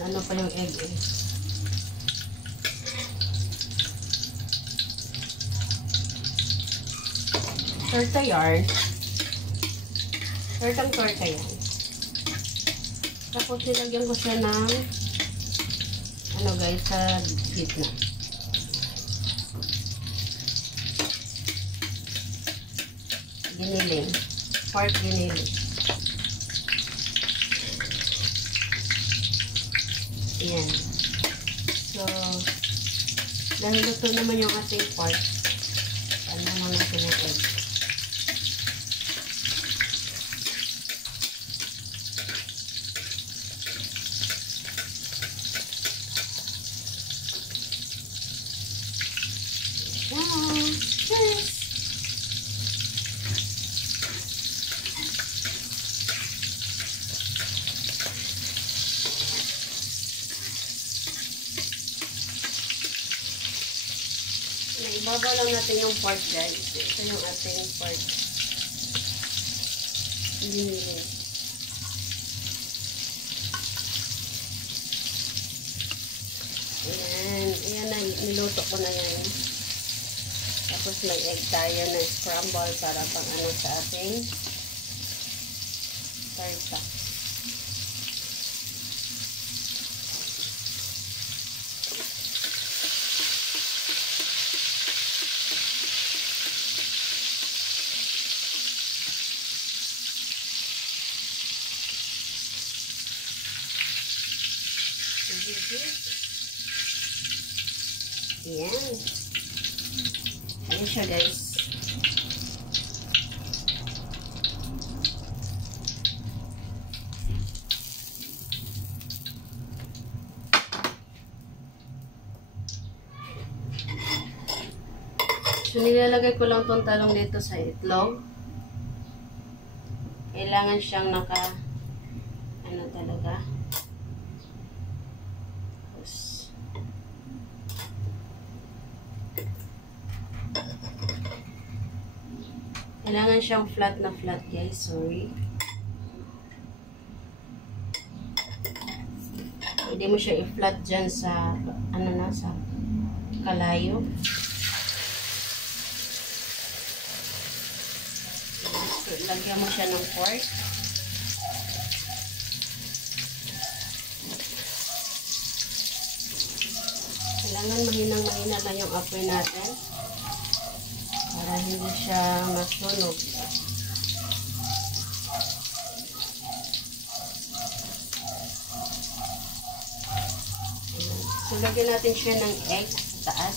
Ano pa yung egg eh. Torta yarn. Torta yan. Tapos nilagyan ko siya ng ano guys, sa gitna. Giniling. Pork giniling. Ayan. So, dahil luto naman yung ating pork, ano naman natin yung egg. Wow! Cheers! Ibabaw lang natin yung pork guys. Ito yung ating pork. Giniling. Ayan. Ayan na. Niluto ko na yan. Tapos may egg tayo na scramble para pang ano sa ating torta. Ayan. Ayan siya guys. So nilalagay ko lang tong talong dito sa itlog. Kailangan siyang ano talaga. Kailangan siyang flat na flat guys, sorry. Hindi mo siya i-flat dyan sa, ano na, sa kalayo. So, lagyan mo siya ng pork. Kailangan mahina lang yung apoy natin. Para hindi siya masunog. So, lagyan natin siya ng egg sa taas.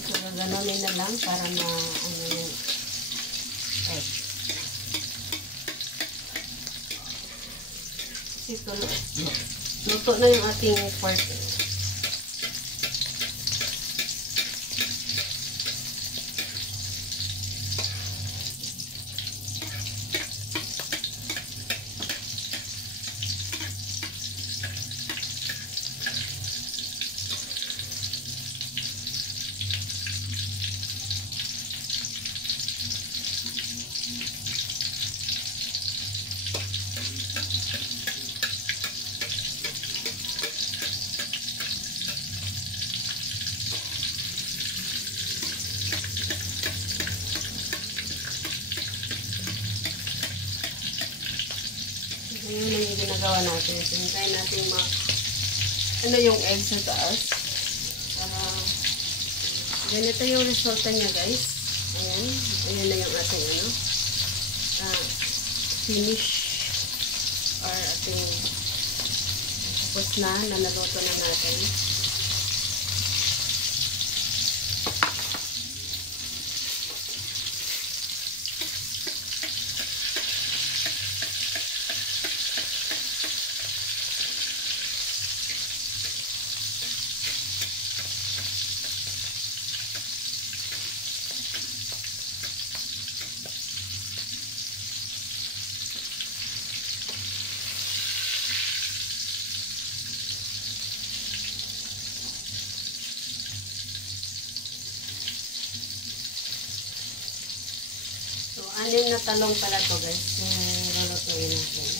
So, ganonin na lang para ano yung egg. Ito, luto na yung ating pork. Yun lang yung ginagawa natin. Hintayin natin ano yung egg sa taas. Ganito yung resulta niya guys. Ayan. Ayan na yung ating finish or ating tapos na naluto na natin. Anim na talong pala to guys. Yung lulutuin natin.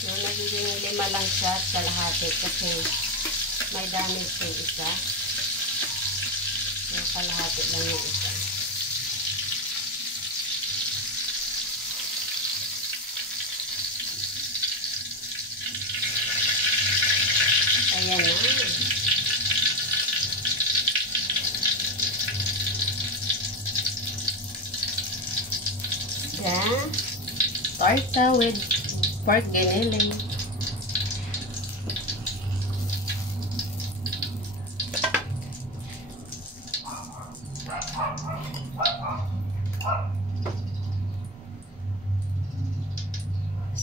So, nagiging 5 lang siya at kalahati kasi may damage yung isa. So, kalahati lang yung isa. Ayan na. Yan. Torta with pork giniling.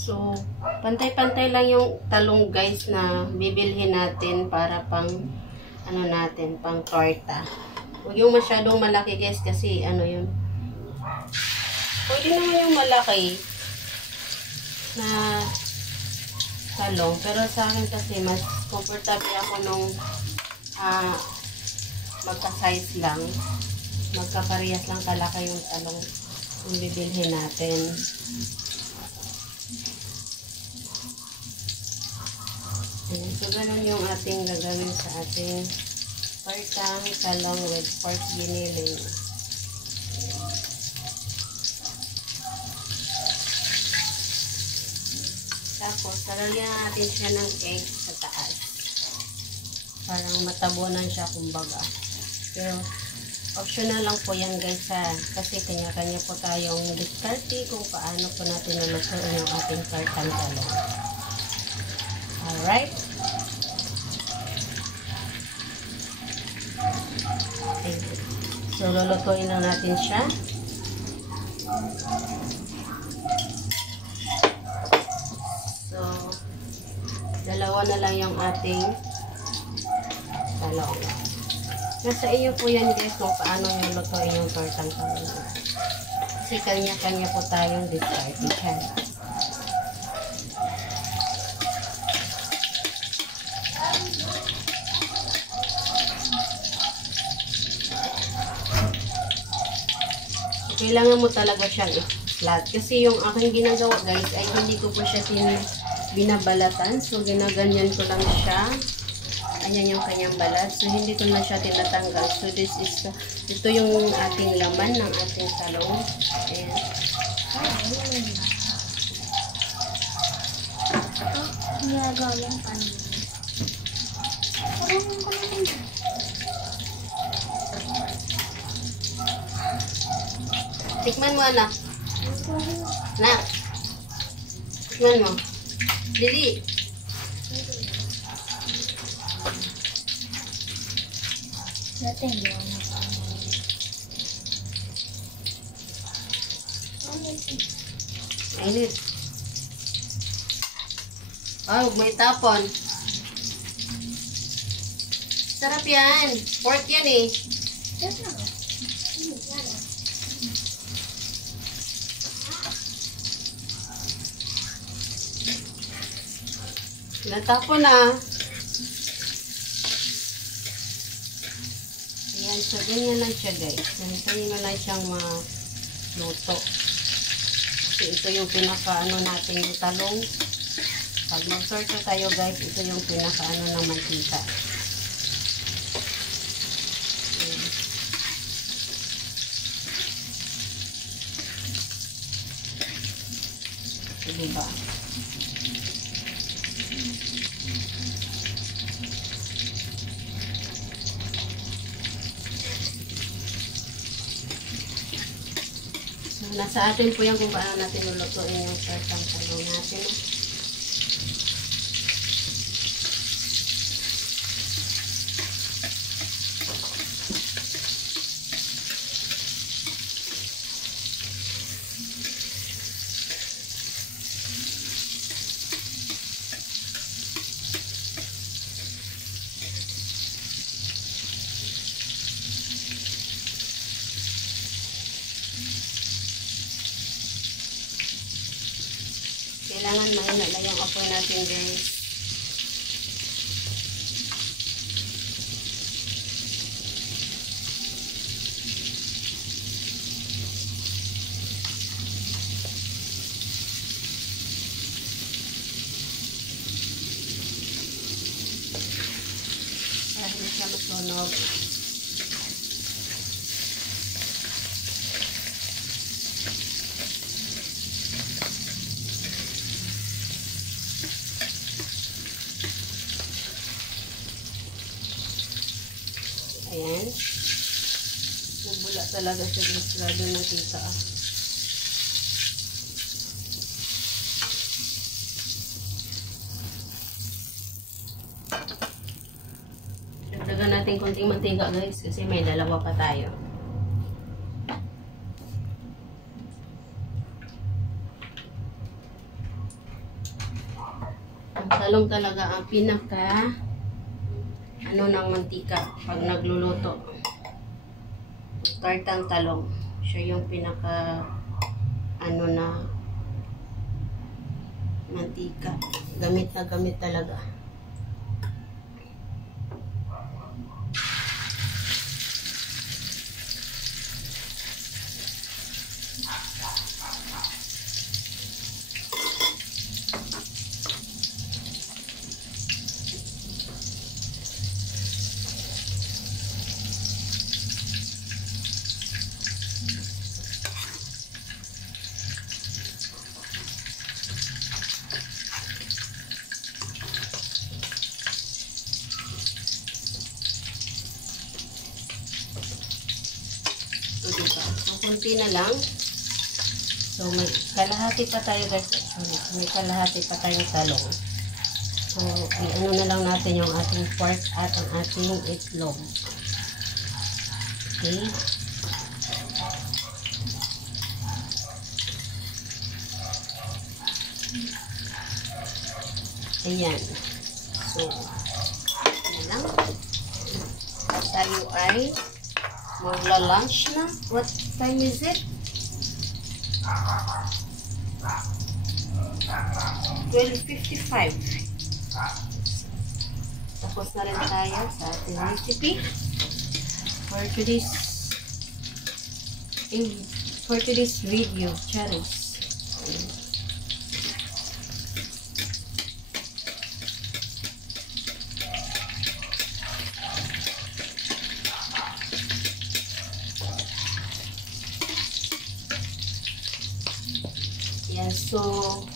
So, pantay-pantay lang yung talong guys na bibilhin natin para pang ano natin, pang torta. Huwag yung masyadong malaki guys kasi ano yun. Pwede naman yung malaki na talong. Pero sa akin kasi mas comfortable ako nung magka-size lang. Magkaparehas lang kalaki yung talong yung bibilhin natin. So, ganun yung ating gagawin sa ating tortang talong with pork giniling. Tapos, lalagyan natin siya ng egg sa taas. Parang matabunan siya kumbaga. Pero, optional lang po yan guys ha. Kasi kanya-kanya po tayong diskarte kung paano po natin lulutuin yung ating tortang talong. Alright. Okay. So, lulutuin na natin siya. So, dalawa na lang yung ating talong. Nasa iyo po yan guys kung paano yung lutuin yung tortang talong. Kasi kanya-kanya po tayong diskarte dyan. Kailangan mo talaga siyang i-flat. Kasi yung aking ginagawa guys ay hindi ko po siya binabalatan. So, ginaganyan ko lang siya. Ayan yung kanyang balat. So, hindi ko na siya tinatanggal. So, ito yung ating laman ng ating talong. Ayan. Ginagawa yung panin. Tikman mo, anak. Anak. Tikman mo. Dili. Natin yun. Mainit. Oh, may tapon. Sarap yan. Pork yan eh. Natapon na. Ayan, so ganyan lang siya guys. Hintayin mo lang siyang maluto. Kasi ito yung pinaka-ano natin yung talong. Pag mag-torta tayo guys, ito yung pinaka-ano ng mantika. Ayan. So, diba? Nasa atin po yan kung paano natin lulutuin yung tortang talong natin. Kailangan mahina na yung apoy natin guys. natin siya masunog. Ayan. Bubula talaga siya guys. Lalo nakita. Dagdagan natin konting mantika guys kasi may dalawa pa tayo. Ang talong talaga ang pinaka ng mantika pag nagluluto. Tartang talong. Siya yung pinaka na mantika. Gamit na gamit talaga. So, kunti na lang. So, may kalahati pa tayo guys. May kalahati pa tayong talong. So, ano na lang natin yung ating pork at ang ating itlog. Okay. Ayan. So, ayan lang. Tayo ay magla-lunch na. What time is it? 12:55. Tapos na rin tayo sa ating recipe for today's video. Cherries. So,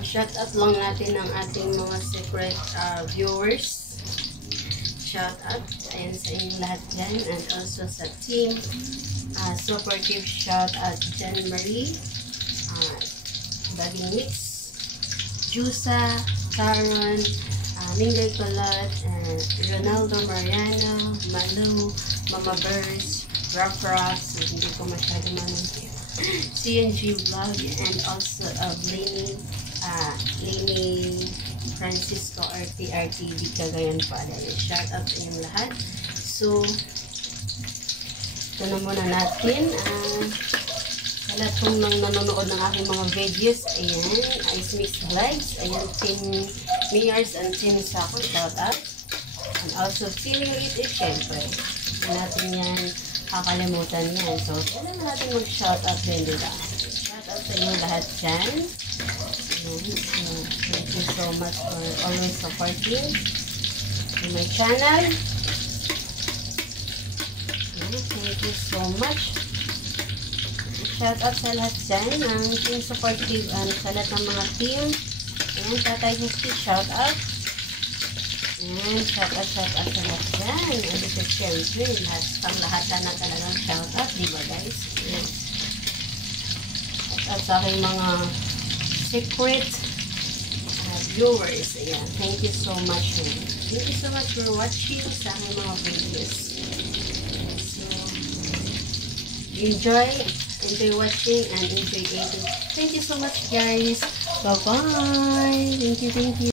shout out lang natin ang ating mga secret viewers. Shout out ayan sa inyong lahat dyan, and also sa team supportive. Shout out Jen Marie, Baging Mix, Jusa, Taron, Mingay Colot, Ronaldo Mariano, Malu, Mama Birds, Rock Rocks, hindi ko masyado manong CNG Vlog, and also Lainey Francisco RTRTV Cagayan pa. Shout out sa inyong lahat. So, ito na muna natin. Sa lahat kong nanonood ng aking mga videos, ayan, Ice Mix Vlogs, ayan, Team Mayors and Team Sako, shout out. And also, Feeling It, syempre. Natin yan kakalimutan yan. So, kailan natin mag-shoutout din nila. Shoutout sa inyo lahat dyan. So, thank you so much for always supporting my channel. Thank you so much. Shoutout sa lahat dyan ng team supportive and sa lahat ng mga team. Ayan, Tatay History, shoutout. Ayan, shoutout sa lahat dyan. And ito syempre, lahat na talagang shoutout, diba guys? Ayan. Shoutout sa aking mga secret viewers. Ayan, thank you so much. Thank you so much for watching sa aking mga videos. So, enjoy watching and enjoy eating. Thank you so much guys. Bye-bye. Thank you.